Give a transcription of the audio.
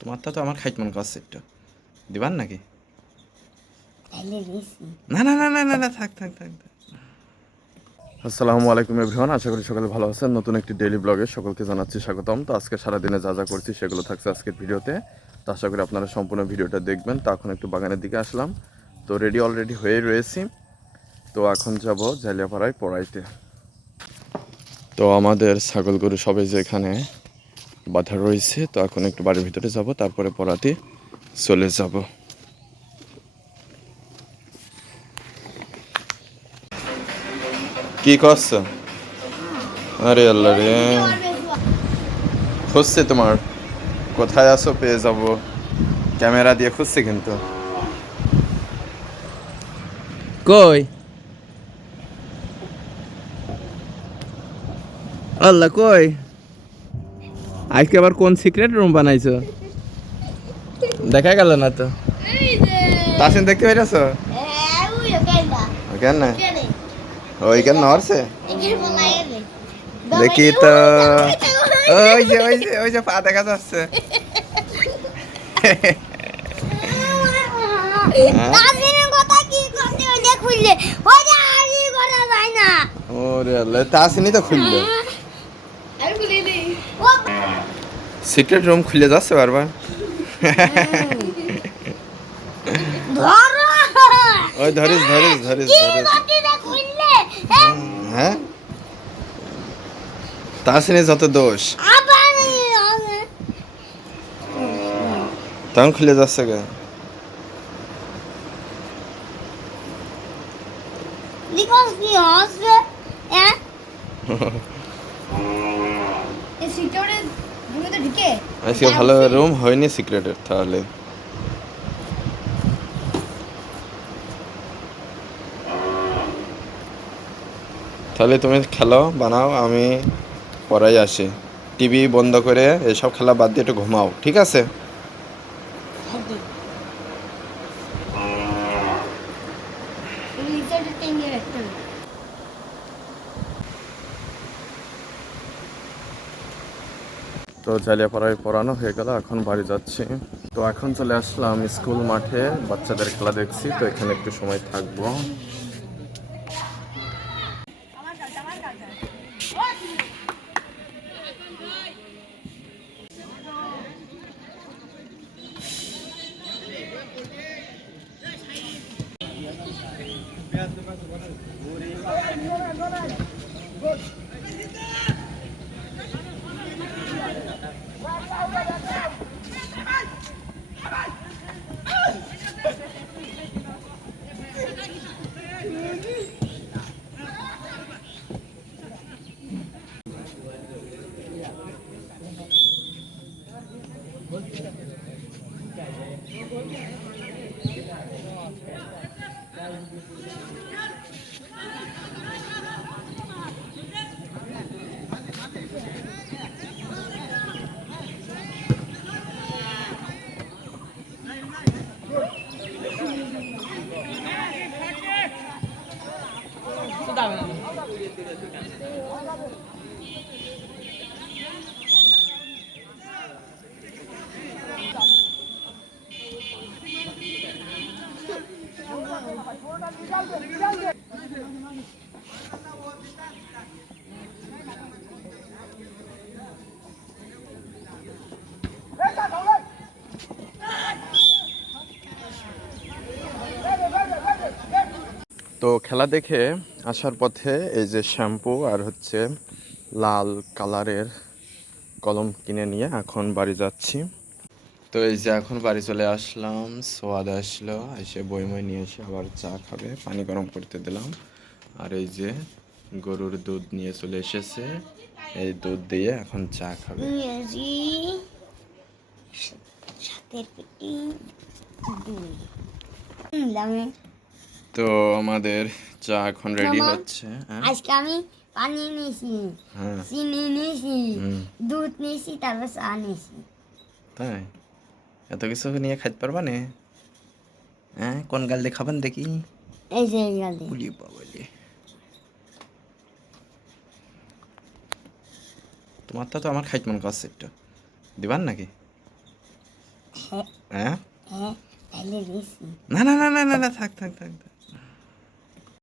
তোমারটা তো আমার খাইত মন করছে একটু দিবার নাকি? তাইলে বেশি না না না না না না থাক থাক থাক থাক। আসসালামু আলাইকুম এভরিওয়ান, আশা করি সকলে ভালো আছেন। নতুন একটি ডেইলি ব্লগে সকলকে জানাচ্ছি স্বাগতম। তো আজকে সারাদিনে যা যা করছি সেগুলো থাকছে আজকের ভিডিওতে। তো আশা করি আপনারা সম্পূর্ণ ভিডিওটা দেখবেন। তো এখন একটু বাগানের দিকে আসলাম, তো অলরেডি হয়ে রয়েছি। তো এখন যাব জালিয়াপাড়ায় পড়াইতে। তো আমাদের ছাগল গরু সবাই যে এখানে বাঁধা রয়েছে, তো এখন একটু বাড়ির ভিতরে যাব, তারপরে পড়াতে চলে যাব। কি করছো? আরে আল্লাহ রে, খুঁজছে তোমার, কোথায় আসো পেয়ে যাব। ক্যামেরা দিয়ে খুঁজছে কিন্তু কই আল্লাহ কই। আজকে আবার কোন সিক্রেট রুম বানাইছো? দেখা গেল না তো। তাসিন দেখতে পেরেছো? কেন না ওই কেন নড়ছে দেখি তো। ওই যে পা দেখা যাচ্ছে। ওরে আল্লাহ, তাসিনই তো খুললো। সিক্রেট রুম খুলে যাচ্ছে বারবার। ওই ধরিস ধরিস ধরিস ধরিস। হ্যাঁ, তাসিনের যত দোষ তখন খুলে যাচ্ছে গে। আজকে ভালো রুম হয়নি সিক্রেটের তাহলে। তাহলে তুমি খেলো বানাও, আমি পড়াই আসি। টিভি বন্ধ করে এসব খেলা বাদ দিয়ে একটু ঘুমাও, ঠিক আছে? তো জালিয়াপাড়ায় পড়ানো হয়ে গেল, এখন বাড়ি যাচ্ছি। তো এখন চলে আসলাম স্কুল মাঠে, বাচ্চাদের খেলা দেখছি, তো এখানে একটু সময় থাকবো। তো খেলা দেখে আসার পথে এই যে শ্যাম্পু আর হচ্ছে লাল কালারের কলম কিনে নিয়ে এখন বাড়ি যাচ্ছি। তো এই যে এখন বাড়ি চলে আসলাম, সোয়াদ আসলো, এসে বই নিয়ে এসে আবার চা খাবে, পানি গরম করতে দিলাম। আর এই যে গরুর দুধ নিয়ে চলে এসেছে, এই দুধ দিয়ে এখন চা খাবে। তো আমাদের চা এখন রেডি হচ্ছে। আজকে আমি পানি নিয়েছি, হ্যাঁ চিনি নিয়েছি, দুধ নিয়েছি, তারপর চা নিয়েছি। তাই এত কিছু নিয়ে খাইতে পারবা না? হ্যাঁ, কোন গাল দিয়ে খাবেন দেখি? এই যে এই গালে। উলি বাবালে, তোমারটা তো আমার খাইতে মন করছে একটু দিবার নাকি? হ্যাঁ হ্যাঁ হ্যাঁ তাহলে বেশি না না না না না না থাক থাক থাক থাক।